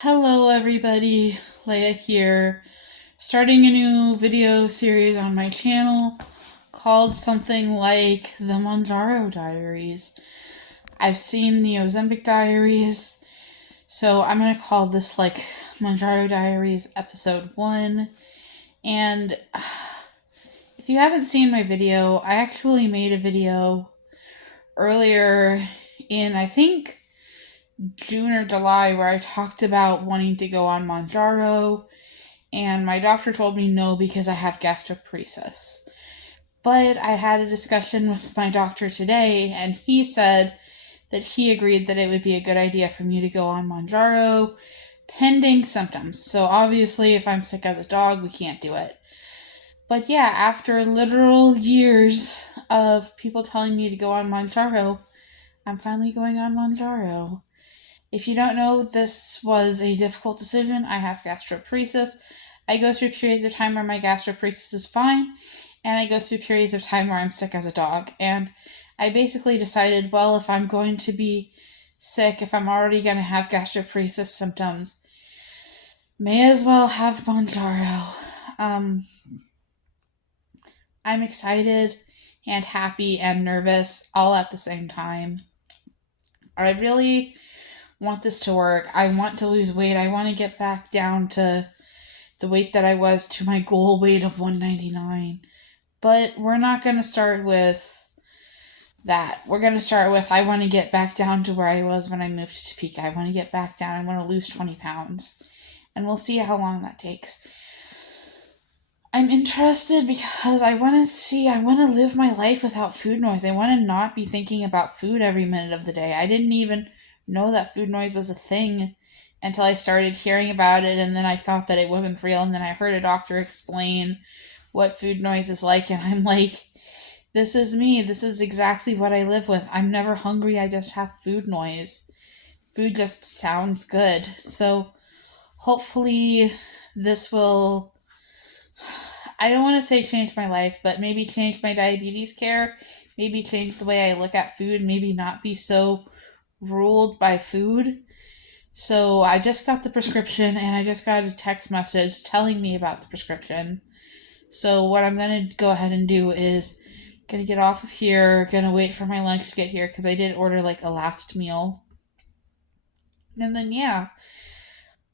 Hello everybody, Laigha here, starting a new video series on my channel called something like the Mounjaro diaries. I've seen the Ozempic diaries, so I'm going to call this like Mounjaro diaries episode 1. And if you haven't seen my video, I actually made a video earlier in, I think, June or July, where I talked about wanting to go on Mounjaro, and my doctor told me no because I have gastroparesis. But I had a discussion with my doctor today, and he said that he agreed that it would be a good idea for me to go on Mounjaro pending symptoms. So obviously, if I'm sick as a dog, we can't do it. But yeah, after literal years of people telling me to go on Mounjaro, I'm finally going on Mounjaro. If you don't know, this was a difficult decision. I have gastroparesis. I go through periods of time where my gastroparesis is fine, and I go through periods of time where I'm sick as a dog. And I basically decided, well, if I'm going to be sick, if I'm already going to have gastroparesis symptoms, may as well have Mounjaro. I'm excited and happy and nervous all at the same time. I really want this to work. I want to lose weight. I want to get back down to the weight that I was, to my goal weight of 199. But we're not going to start with that. We're going to start with, I want to get back down to where I was when I moved to Topeka. I want to get back down. I want to lose 20 pounds. And we'll see how long that takes. I'm interested because I want to live my life without food noise. I want to not be thinking about food every minute of the day. I didn't even know that food noise was a thing until I started hearing about it, and then I thought that it wasn't real, and then I heard a doctor explain what food noise is like, and I'm like, this is me. This is exactly what I live with. I'm never hungry. I just have food noise. Food just sounds good. So hopefully this will, I don't want to say change my life, but maybe change my diabetes care, maybe change the way I look at food, maybe not be so ruled by food. So I just got the prescription, and I just got a text message telling me about the prescription. So what I'm going to go ahead and do is going to get off of here, going to wait for my lunch to get here because I did order like a last meal. And then yeah,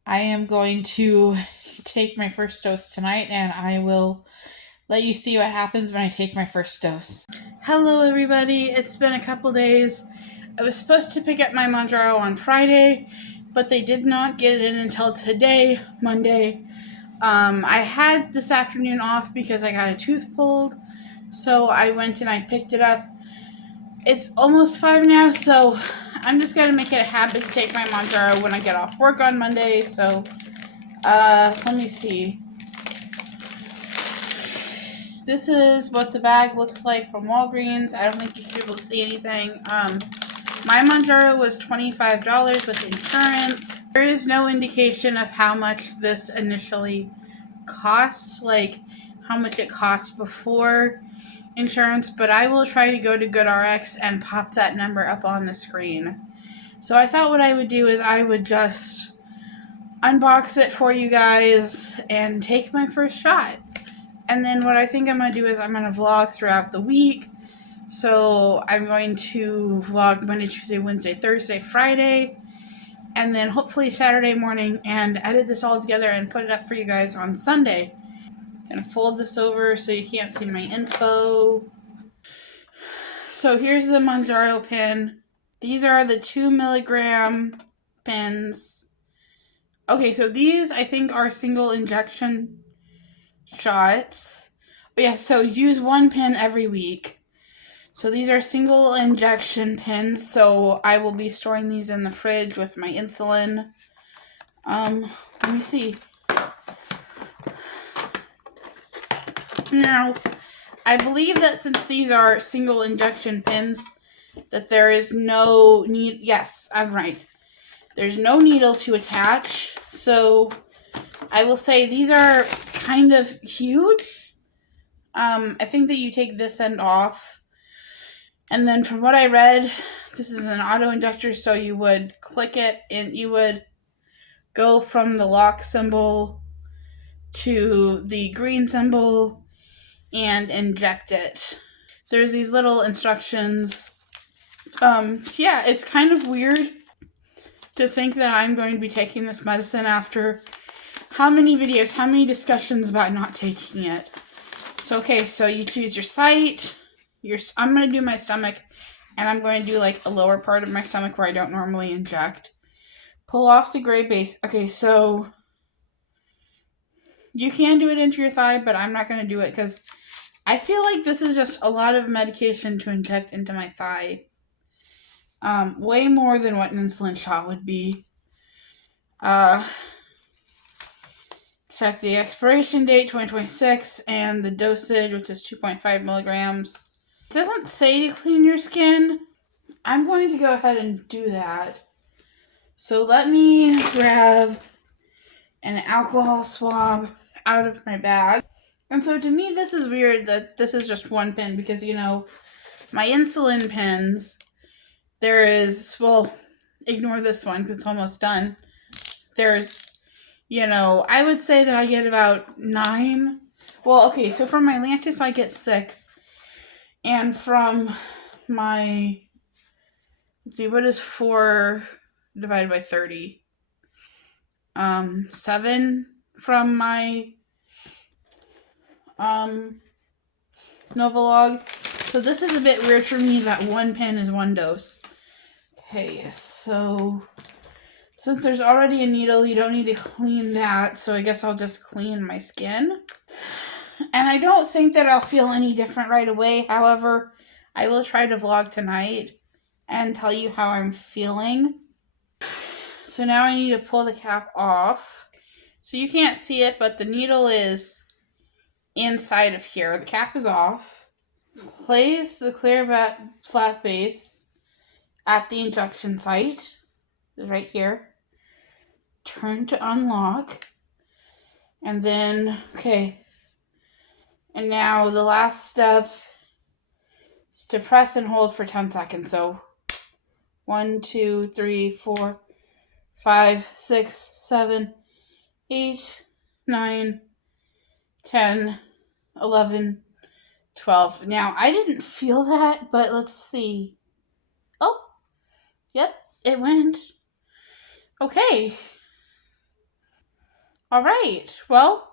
I am going to take my first dose tonight, and I will let you see what happens when I take my first dose. Hello everybody, it's been a couple days. I was supposed to pick up my Mounjaro on Friday, but they did not get it in until today, Monday. I had this afternoon off because I got a tooth pulled, so I went and I picked it up. It's almost 5 now, so I'm just going to make it a habit to take my Mounjaro when I get off work on Monday. So, let me see. This is what the bag looks like from Walgreens. I don't think you should be able to see anything. My Mounjaro was $25 with insurance. There is no indication of how much this initially costs, like how much it costs before insurance, but I will try to go to GoodRx and pop that number up on the screen. So I thought what I would do is I would just unbox it for you guys and take my first shot. And then what I think I'm going to do is I'm going to vlog throughout the week. So I'm going to vlog Monday, Tuesday, Wednesday, Thursday, Friday, and then hopefully Saturday morning, and edit this all together and put it up for you guys on Sunday. I'm going to fold this over so you can't see my info. So here's the Mounjaro pen. These are the 2 milligram pens. Okay, so these I think are single injection shots. But yeah, so use 1 pen every week. So these are single injection pens, so I will be storing these in the fridge with my insulin. Let me see. Now, I believe that since these are single injection pens, that there is no need. Yes, I'm right. There's no needle to attach. So I will say these are kind of huge. I think that you take this end off. And then from what I read, this is an auto injector, so you would click it and you would go from the lock symbol to the green symbol and inject it. There's these little instructions. Yeah, it's kind of weird to think that I'm going to be taking this medicine after how many videos, how many discussions about not taking it. So, okay, so you choose your site. I'm going to do my stomach, and I'm going to do like a lower part of my stomach where I don't normally inject. Pull off the gray base. Okay, so you can do it into your thigh, but I'm not going to do it because I feel like this is just a lot of medication to inject into my thigh. Way more than what an insulin shot would be. Check the expiration date, 2026, and the dosage, which is 2.5 milligrams. It doesn't say to clean your skin. I'm going to go ahead and do that. So let me grab an alcohol swab out of my bag. And so to me, this is weird that this is just one pin because, my insulin pins, there is, well, ignore this one because it's almost done. There's, I would say that I get about 9. Well, okay, so from my Lantus, I get 6. And from my, let's see, what is 4 divided by 30? 7 from my Novolog. So this is a bit weird for me that one pen is 1 dose. Okay, so since there's already a needle, you don't need to clean that, so I guess I'll just clean my skin. And I don't think that I'll feel any different right away. However, I will try to vlog tonight and tell you how I'm feeling. So now I need to pull the cap off. So you can't see it, but the needle is inside of here. The cap is off. Place the clear flat base at the injection site, right here. Turn to unlock. And then, okay. And now the last step is to press and hold for 10 seconds. So 1, 2, 3, 4, 5, 6, 7, 8, 9, 10, 11, 12. Now, I didn't feel that, but let's see. Oh, yep, it went. Okay. All right. Well,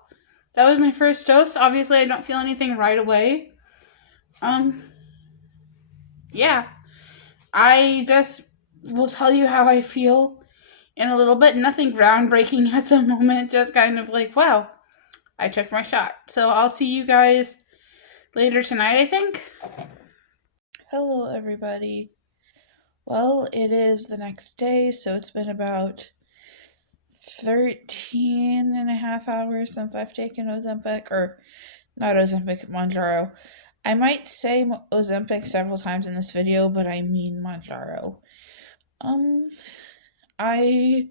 that was my first dose. Obviously, I don't feel anything right away. Yeah. I just will tell you how I feel in a little bit. Nothing groundbreaking at the moment. Just kind of like, wow, I took my shot. So I'll see you guys later tonight, I think. Hello, everybody. Well, it is the next day, so it's been about 13 and a half hours since I've taken Ozempic, or not Ozempic, Mounjaro. I might say Ozempic several times in this video, but I mean Mounjaro. I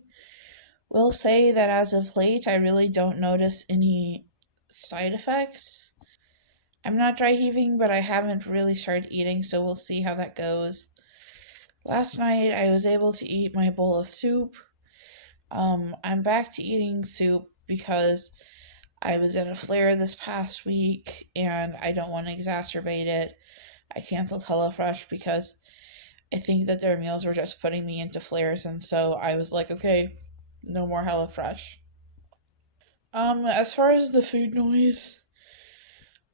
will say that as of late, I really don't notice any side effects. I'm not dry heaving, but I haven't really started eating, so we'll see how that goes. Last night, I was able to eat my bowl of soup. I'm back to eating soup because I was in a flare this past week, and I don't want to exacerbate it. I canceled HelloFresh because I think that their meals were just putting me into flares, and so I was like, okay, no more HelloFresh. As far as the food noise,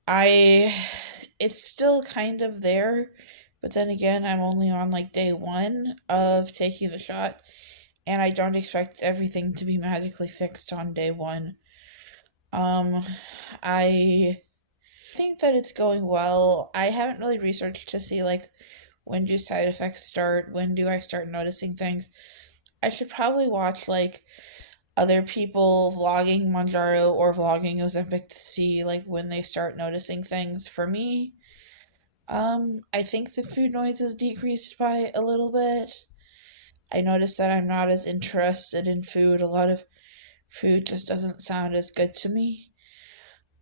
it's still kind of there, but then again, I'm only on like day 1 of taking the shot, and I don't expect everything to be magically fixed on day 1. I think that it's going well. I haven't really researched to see like when do side effects start, when do I start noticing things. I should probably watch like other people vlogging Mounjaro or vlogging Ozempic to see like when they start noticing things. For me, I think the food noise is decreased by a little bit. I noticed that I'm not as interested in food. A lot of food just doesn't sound as good to me.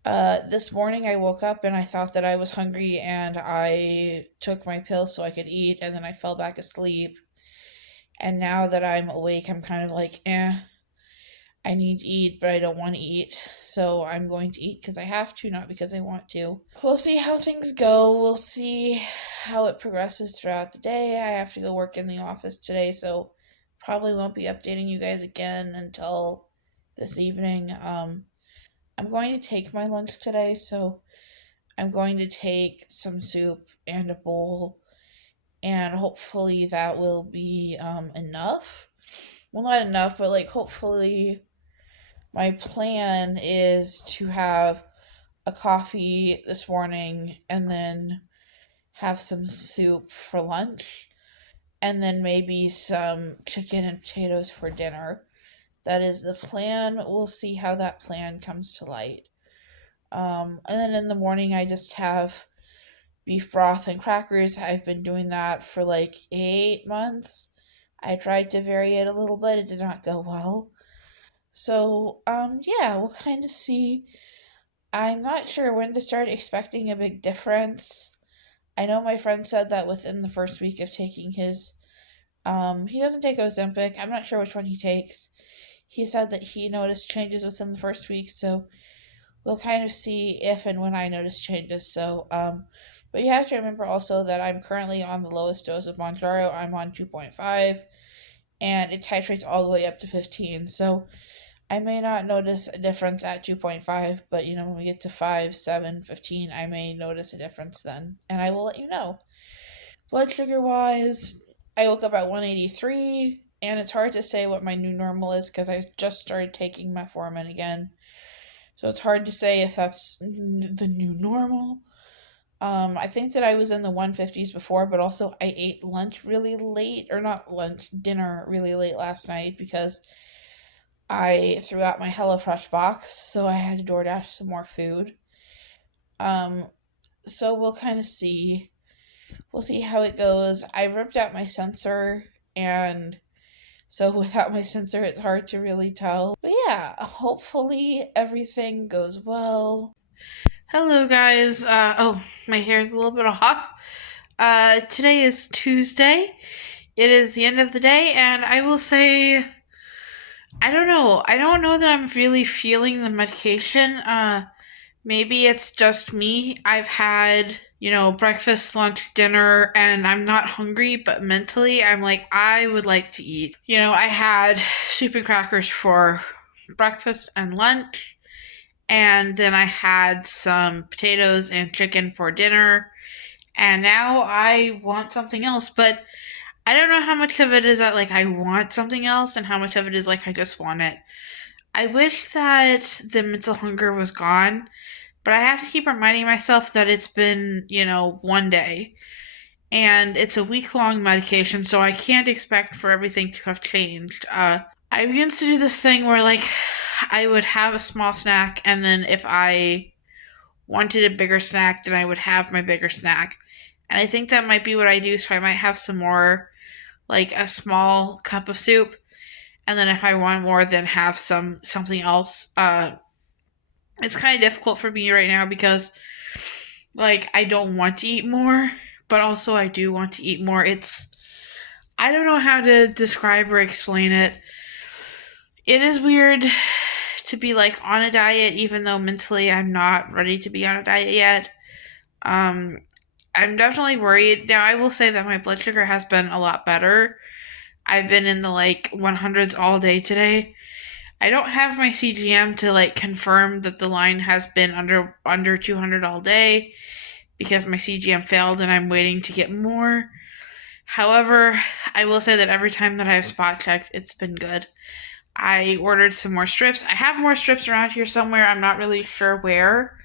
This morning I woke up and I thought that I was hungry and I took my pill so I could eat, and then I fell back asleep. And now that I'm awake, I'm kind of like, eh. I need to eat, but I don't want to eat. So I'm going to eat because I have to, not because I want to. We'll see how things go. We'll see how it progresses throughout the day. I have to go work in the office today, so probably won't be updating you guys again until this evening. I'm going to take my lunch today, so I'm going to take some soup and a bowl, and hopefully that will be enough. Well, not enough, but like hopefully my plan is to have a coffee this morning and then have some soup for lunch and then maybe some chicken and potatoes for dinner. That is the plan. We'll see how that plan comes to light. And then in the morning, I just have beef broth and crackers. I've been doing that for like 8 months. I tried to vary it a little bit, it did not go well. So, yeah, we'll kind of see. I'm not sure when to start expecting a big difference. I know my friend said that within the first week of taking his, he doesn't take Ozempic. I'm not sure which one he takes. He said that he noticed changes within the first week, so we'll kind of see if and when I notice changes. So, but you have to remember also that I'm currently on the lowest dose of Mounjaro. I'm on 2.5, and it titrates all the way up to 15. So I may not notice a difference at 2.5, but when we get to 5, 7, 15, I may notice a difference then, and I will let you know. Blood sugar wise, I woke up at 183, and it's hard to say what my new normal is because I just started taking metformin again. So it's hard to say if that's the new normal. I think that I was in the 150s before, but also I ate lunch really late, or not lunch, dinner really late last night because I threw out my HelloFresh box, so I had to DoorDash some more food. Um, so we'll kind of see. We'll see how it goes. I ripped out my sensor, and so without my sensor, it's hard to really tell. But yeah, hopefully everything goes well. Hello, guys. My hair's a little bit off. Today is Tuesday. It is the end of the day, and I will say, I don't know. I don't know that I'm really feeling the medication. Maybe it's just me. I've had, breakfast, lunch, dinner, and I'm not hungry, but mentally I'm like, I would like to eat. I had soup and crackers for breakfast and lunch, and then I had some potatoes and chicken for dinner, and now I want something else, but I don't know how much of it is that like I want something else and how much of it is like I just want it. I wish that the mental hunger was gone, but I have to keep reminding myself that it's been, one day. And it's a week long medication, so I can't expect for everything to have changed. I used to do this thing where, like, I would have a small snack, and then if I wanted a bigger snack, then I would have my bigger snack. And I think that might be what I do, so I might have some more, like a small cup of soup, and then if I want more, then have something else. It's kind of difficult for me right now because, like, I don't want to eat more, but also I do want to eat more. I don't know how to describe or explain it. It is weird to be like on a diet, even though mentally I'm not ready to be on a diet yet. Um, I'm definitely worried. Now, I will say that my blood sugar has been a lot better. I've been in the like 100s all day today. I don't have my CGM to like confirm that the line has been under 200 all day because my CGM failed and I'm waiting to get more. However, I will say that every time that I've spot checked, it's been good. I ordered some more strips. I have more strips around here somewhere. I'm not really sure where.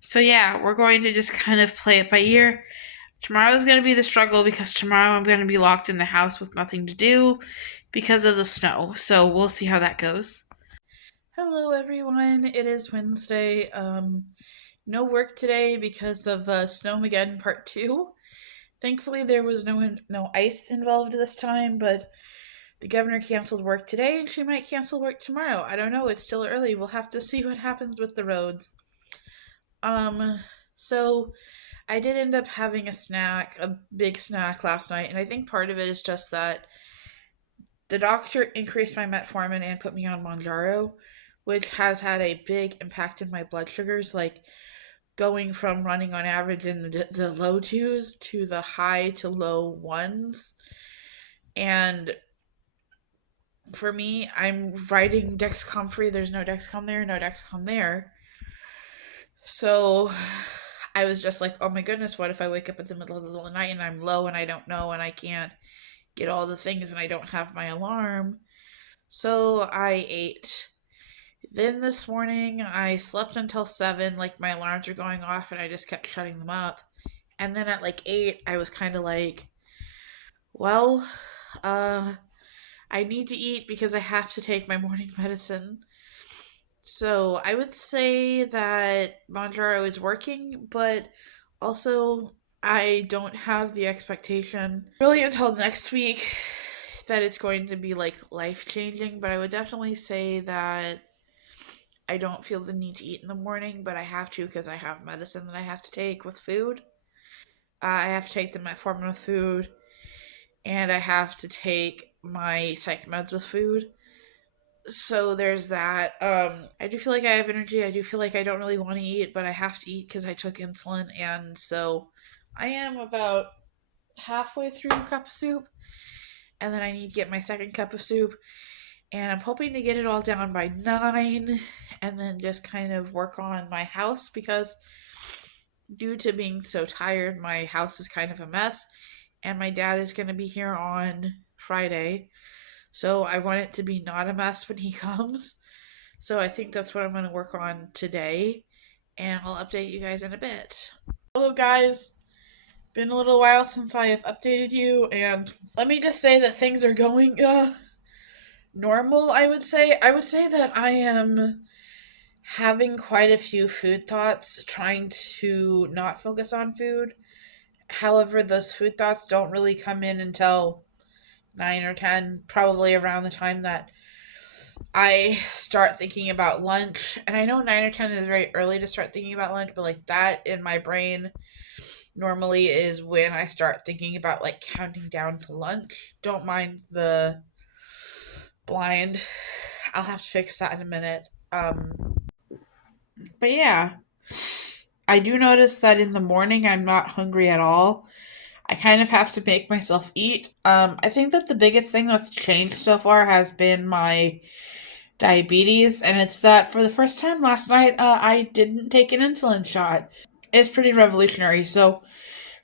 So yeah, we're going to just kind of play it by ear. Tomorrow's going to be the struggle because tomorrow I'm going to be locked in the house with nothing to do because of the snow. So we'll see how that goes. Hello everyone. It is Wednesday. No work today because of Snowmageddon Part 2. Thankfully there was no ice involved this time, but the governor canceled work today and she might cancel work tomorrow. I don't know, it's still early. We'll have to see what happens with the roads. So I did end up having a big snack last night, and I think part of it is just that The doctor increased my metformin and put me on Mounjaro, which has had a big impact in my blood sugars, like going from running on average in the low twos to the high to low ones. And for me, I'm writing Dexcom free. There's no Dexcom there, no Dexcom there. So I was just like, oh my goodness, what if I wake up in the middle of the night and I'm low and I don't know and I can't get all the things and I don't have my alarm? So I ate. Then this morning I slept until 7, like my alarms were going off and I just kept shutting them up. And then at like 8, I was kind of like, well, uh, I need to eat because I have to take my morning medicine. So I would say that Mounjaro is working, but also I don't have the expectation really until next week that it's going to be like life changing. But I would definitely say that I don't feel the need to eat in the morning, but I have to because I have medicine that I have to take with food. I have to take the metformin with food, and I have to take my psych meds with food. So there's that. I do feel like I have energy. I do feel like I don't really want to eat, but I have to eat because I took insulin, and so I am about halfway through a cup of soup, and then I need to get my second cup of soup, and I'm hoping to get it all down by 9, and then just kind of work on my house because due to being so tired, my house is kind of a mess, and my dad is going to be here on Friday. So I want it to be not a mess when he comes. So I think that's what I'm going to work on today, and I'll update you guys in a bit. Hello, guys. Been a little while since I have updated you, and let me just say that things are going normal. I would say that I am having quite a few food thoughts, trying to not focus on food. However, those food thoughts don't really come in until 9 or 10, probably around the time that I start thinking about lunch. And I know 9 or 10 is very early to start thinking about lunch, but like that in my brain normally is when I start thinking about like counting down to lunch. Don't mind the blind. I'll have to fix that in a minute. But yeah, I do notice that in the morning I'm not hungry at all. I kind of have to make myself eat. I think that the biggest thing that's changed so far has been my diabetes, and it's that for the first time last night, I didn't take an insulin shot. It's pretty revolutionary. So,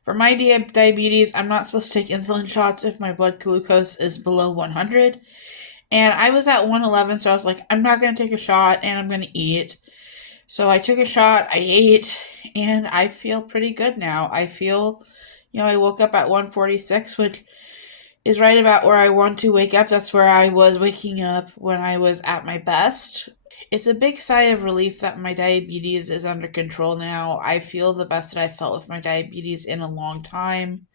for my diabetes, I'm not supposed to take insulin shots if my blood glucose is below 100. And I was at 111, so I was like, I'm not going to take a shot and I'm going to eat. So I took a shot, I ate, and I feel pretty good now. I feel, I woke up at 146, which is right about where I want to wake up. That's where I was waking up when I was at my best. It's a big sigh of relief that my diabetes is under control now. I feel the best that I've felt with my diabetes in a long time.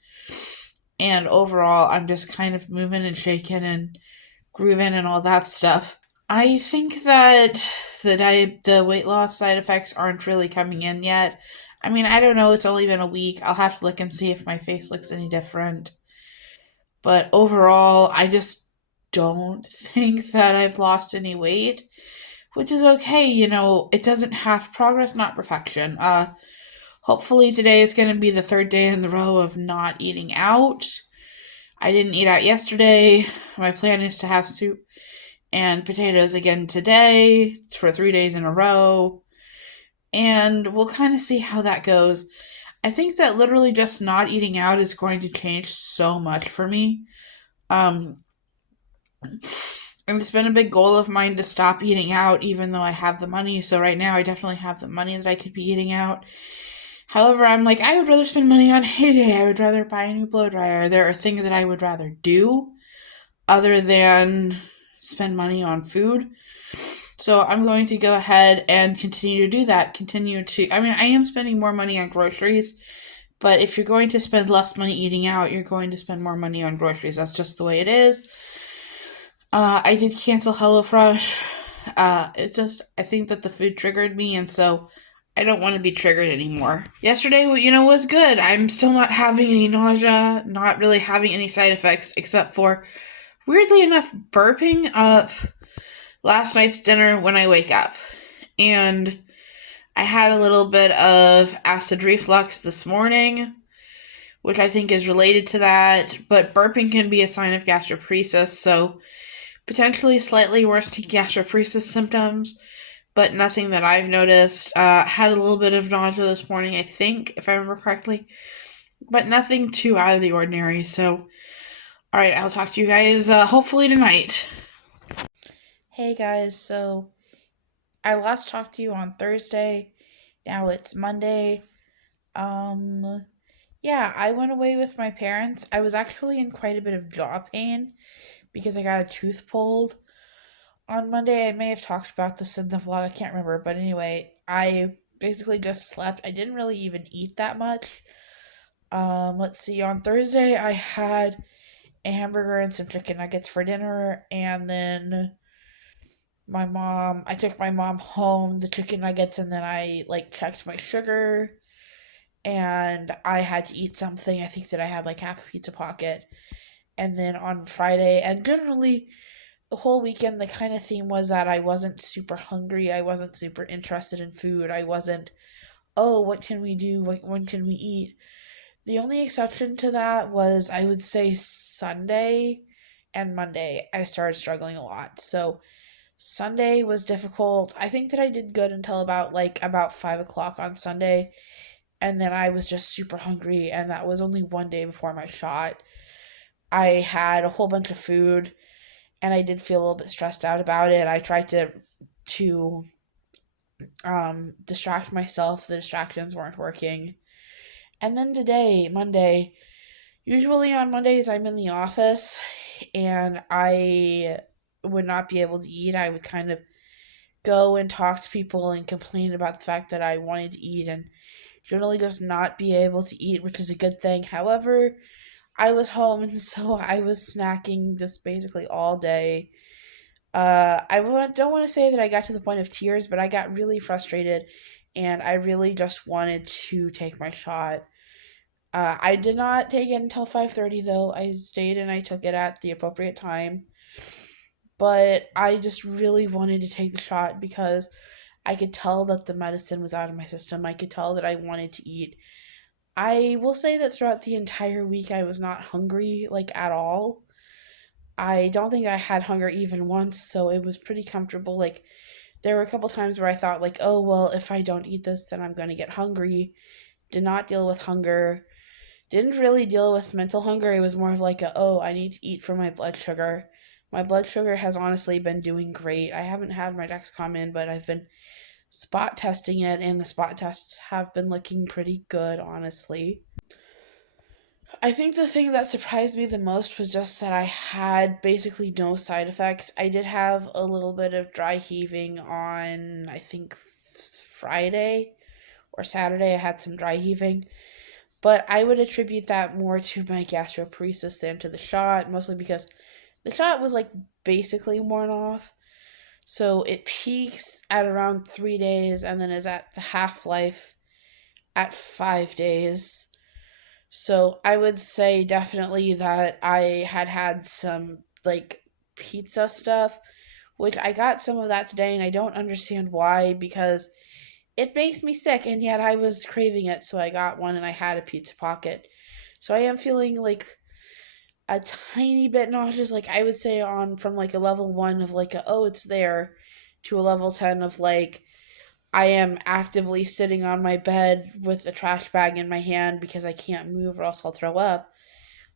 And overall, I'm just kind of moving and shaking and grooving and all that stuff. I think that the weight loss side effects aren't really coming in yet. I mean, I don't know. It's only been a week. I'll have to look and see if my face looks any different. But overall, I just don't think that I've lost any weight, which is okay. It doesn't have progress, not perfection. Hopefully today is going to be the third day in the row of not eating out. I didn't eat out yesterday. My plan is to have soup and potatoes again today for 3 days in a row. And we'll kind of see how that goes. I think that literally just not eating out is going to change so much for me. And it's been a big goal of mine to stop eating out, even though I have the money. So right now, I definitely have the money that I could be eating out. However, I'm like, I would rather spend money on Heyday. I would rather buy a new blow dryer. There are things that I would rather do other than spend money on food. So I'm going to go ahead and continue to do that. I am spending more money on groceries, but if you're going to spend less money eating out, you're going to spend more money on groceries. That's just the way it is. I did cancel HelloFresh. I think that the food triggered me, and so I don't want to be triggered anymore. Yesterday, was good. I'm still not having any nausea, not really having any side effects, except for weirdly enough, burping up last night's dinner when I wake up. And I had a little bit of acid reflux this morning, which I think is related to that. But burping can be a sign of gastroparesis, so potentially slightly worse gastroparesis symptoms, but nothing that I've noticed. Had a little bit of nausea this morning, I think, if I remember correctly, but nothing too out of the ordinary. So, all right, I'll talk to you guys hopefully tonight. Hey guys, so I last talked to you on Thursday. Now it's Monday. Um, yeah, I went away with my parents. I was actually in quite a bit of jaw pain because I got a tooth pulled on Monday. I may have talked about this in the vlog, I can't remember, but anyway, I basically just slept. I didn't really even eat that much. Let's see, on Thursday I had a hamburger and some chicken nuggets for dinner, and then I took my mom home the chicken nuggets, and then I like checked my sugar, and I had to eat something. I think that I had like half a pizza pocket. And then on Friday, and generally the whole weekend, the kind of theme was that I wasn't super hungry. I wasn't super interested in food. I wasn't, oh, what can we do? When can we eat? The only exception to that was, I would say, Sunday and Monday. I started struggling a lot. So Sunday was difficult. I think that I did good until about 5 o'clock on Sunday, and then I was just super hungry, and that was only one day before my shot. I had a whole bunch of food, and I did feel a little bit stressed out about it. I tried to distract myself. The distractions weren't working. And then today, Monday, usually on Mondays I'm in the office and I would not be able to eat. I would kind of go and talk to people and complain about the fact that I wanted to eat and generally just not be able to eat, which is a good thing. However, I was home and so I was snacking just basically all day. Don't want to say that I got to the point of tears, but I got really frustrated and I really just wanted to take my shot. I did not take it until 5:30 though. I stayed and I took it at the appropriate time. But I just really wanted to take the shot because I could tell that the medicine was out of my system. I could tell that I wanted to eat. I will say that throughout the entire week I was not hungry like at all. I don't think I had hunger even once, so it was pretty comfortable. Like there were a couple times where I thought like, "Oh, well, if I don't eat this, then I'm going to get hungry." Did not deal with hunger. Didn't really deal with mental hunger. It was more of like oh, I need to eat for my blood sugar. My blood sugar has honestly been doing great. I haven't had my Dexcom in, but I've been spot testing it, and the spot tests have been looking pretty good, honestly. I think the thing that surprised me the most was just that I had basically no side effects. I did have a little bit of dry heaving on, I think, Friday or Saturday. I had some dry heaving, but I would attribute that more to my gastroparesis than to the shot, mostly because the shot was like basically worn off. So it peaks at around 3 days and then is at the half life at 5 days. So I would say definitely that I had some like pizza stuff, which I got some of that today and I don't understand why because it makes me sick and yet I was craving it, so I got one and I had a pizza pocket. So I am feeling like a tiny bit nauseous, like I would say on from like a level 1 of like oh it's there to a level 10 of like I am actively sitting on my bed with a trash bag in my hand because I can't move or else I'll throw up.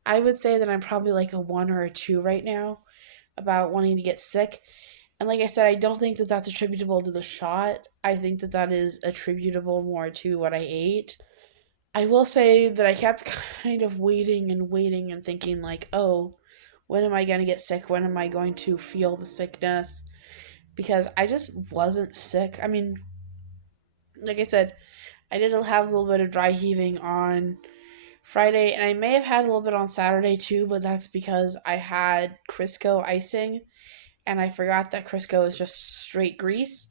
I would say that I'm probably like a 1 or a 2 right now about wanting to get sick. And like I said, I don't think that that's attributable to the shot. I think that that is attributable more to what I ate. I will say that I kept kind of waiting and waiting and thinking, like, oh, when am I going to get sick? When am I going to feel the sickness? Because I just wasn't sick. I mean, like I said, I did have a little bit of dry heaving on Friday, and I may have had a little bit on Saturday too, but that's because I had Crisco icing, and I forgot that Crisco is just straight grease.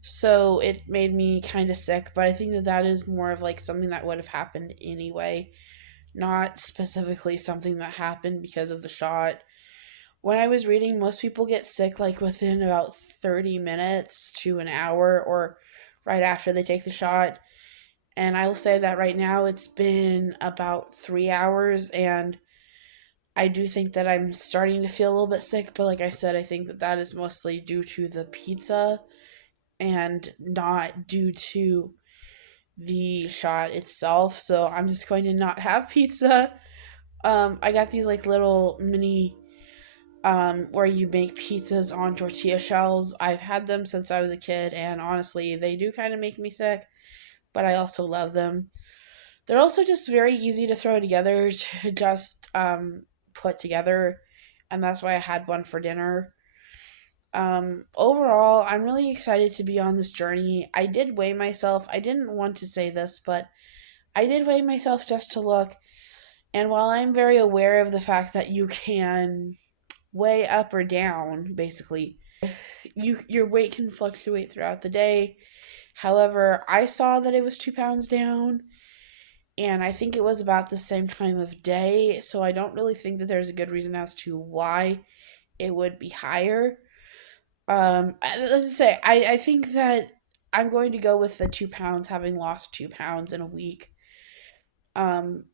So it made me kind of sick, but I think that that is more of like something that would have happened anyway, not specifically something that happened because of the shot When I was reading, most people get sick like within about 30 minutes to an hour or right after they take the shot. And I will say that right now it's been about 3 hours, and I do think that I'm starting to feel a little bit sick. But like I said, I think that that is mostly due to the pizza and not due to the shot itself. So I'm just going to not have pizza. I got these like little mini where you make pizzas on tortilla shells. I've had them since I was a kid, and honestly, they do kind of make me sick, but I also love them. They're also just very easy to throw together to just put together, and that's why I had one for dinner. Overall, I'm really excited to be on this journey. I did weigh myself. I didn't want to say this, but I did weigh myself just to look. And while I'm very aware of the fact that you can weigh up or down, basically, your weight can fluctuate throughout the day. However, I saw that it was 2 pounds down, and I think it was about the same time of day. So I don't really think that there's a good reason as to why it would be higher. Let's say I think that I'm going to go with the 2 pounds, having lost 2 pounds in a week. Um,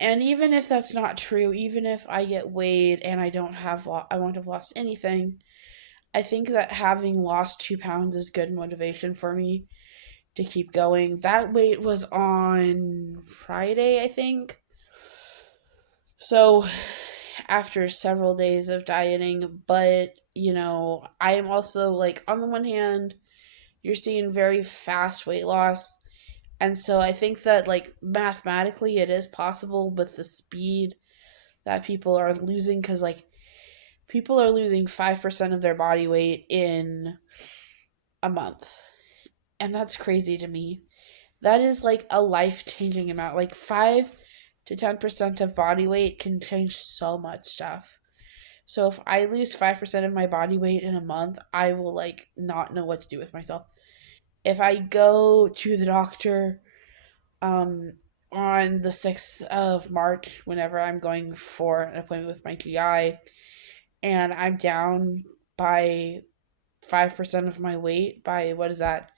and even if that's not true, even if I get weighed and I won't have lost anything. I think that having lost 2 pounds is good motivation for me to keep going. That weight was on Friday, I think. So after several days of dieting, but I am also like, on the one hand, you're seeing very fast weight loss. And so I think that, like, mathematically it is possible with the speed that people are losing, because like people are losing 5% of their body weight in a month. And that's crazy to me. That is like a life changing amount. Like 5 to 10% of body weight can change so much stuff. So if I lose 5% of my body weight in a month, I will like not know what to do with myself. If I go to the doctor um on the 6th of March, whenever I'm going for an appointment with my GI, and I'm down by 5% of my weight, by what is that,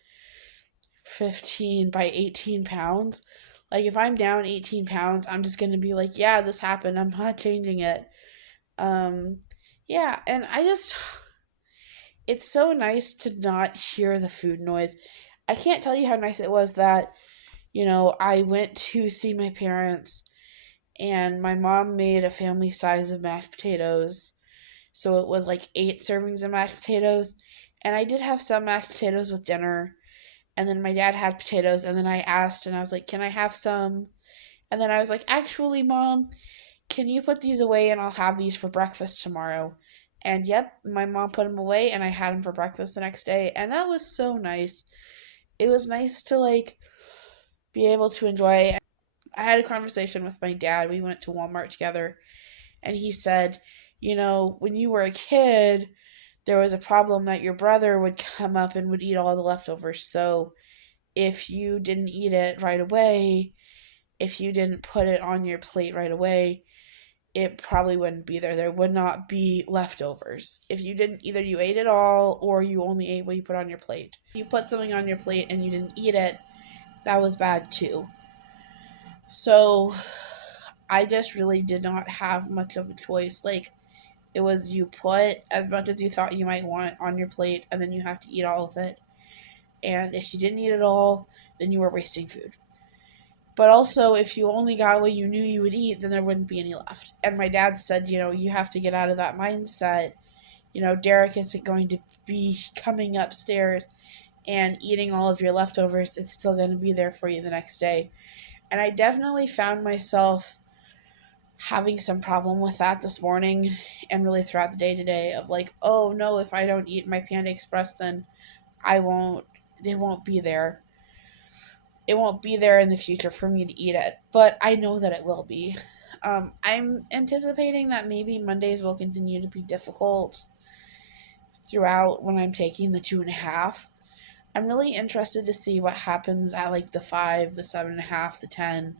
15 by 18 pounds. Like, if I'm down 18 pounds, I'm just going to be like, yeah, this happened. I'm not changing it. Um, yeah, and it's so nice to not hear the food noise. I can't tell you how nice it was that, I went to see my parents, and my mom made a family size of mashed potatoes. So it was like 8 servings of mashed potatoes. And I did have some mashed potatoes with dinner, and then my dad had potatoes, and then I asked and I was like, "Can I have some?" And then I was like, "Actually, mom, can you put these away and I'll have these for breakfast tomorrow?" And yep, my mom put them away and I had them for breakfast the next day, and that was so nice. It was nice to like be able to enjoy. I had a conversation with my dad. We went to Walmart together, and he said, when you were a kid, there was a problem that your brother would come up and would eat all the leftovers. So if you didn't eat it right away, if you didn't put it on your plate right away, it probably wouldn't be there. There would not be leftovers. If you didn't, either you ate it all or you only ate what you put on your plate. You put something on your plate and you didn't eat it, that was bad too. So I just really did not have much of a choice. Like, it was, you put as much as you thought you might want on your plate, and then you have to eat all of it. And if you didn't eat it all, then you were wasting food. But also, if you only got what you knew you would eat, then there wouldn't be any left. And my dad said, you have to get out of that mindset. Derek isn't going to be coming upstairs and eating all of your leftovers. It's still going to be there for you the next day. And I definitely found myself having some problem with that this morning, and really throughout the day today, of like, oh no, if I don't eat my Panda Express, then I won't, it won't be there. It won't be there in the future for me to eat it, but I know that it will be. I'm anticipating that maybe Mondays will continue to be difficult throughout when I'm taking the 2.5. I'm really interested to see what happens at like the 5, the 7.5, the 10,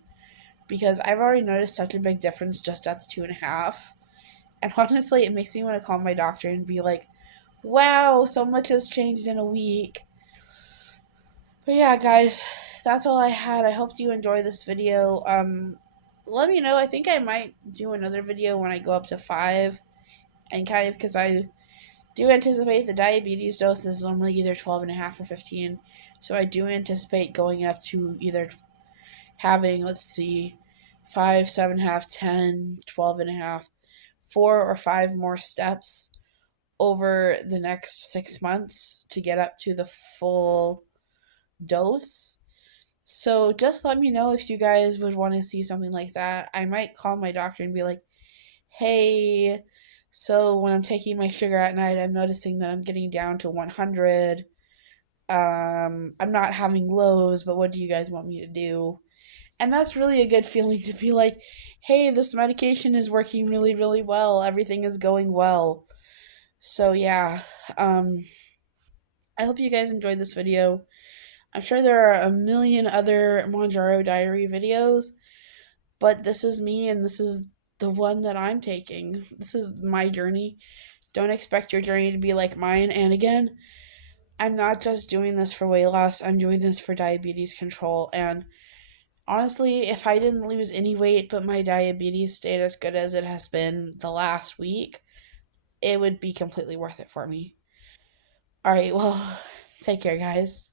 because I've already noticed such a big difference just at the 2.5. And honestly, it makes me want to call my doctor and be like, wow, so much has changed in a week. But yeah, guys, that's all I had. I hope you enjoy this video. Let me know. I think I might do another video when I go up to 5, and kind of because I do anticipate the diabetes dose is normally either 12 and a half or 15. So I do anticipate going up to either having, let's see, 5, 7.5, 10, 12 and a half, 4 or 5 more steps over the next 6 months to get up to the full dose. So just let me know if you guys would want to see something like that. I might call my doctor and be like, hey, so when I'm taking my sugar at night, I'm noticing that I'm getting down to 100. I'm not having lows, but what do you guys want me to do? And that's really a good feeling to be like, hey, this medication is working really, really well. Everything is going well. So, yeah, um, I hope you guys enjoyed this video. I'm sure there are a million other Mounjaro diary videos, but this is me and this is the one that I'm taking. This is my journey. Don't expect your journey to be like mine. And again, I'm not just doing this for weight loss, I'm doing this for diabetes control. And honestly, if I didn't lose any weight but my diabetes stayed as good as it has been the last week, it would be completely worth it for me. All right, well, take care, guys.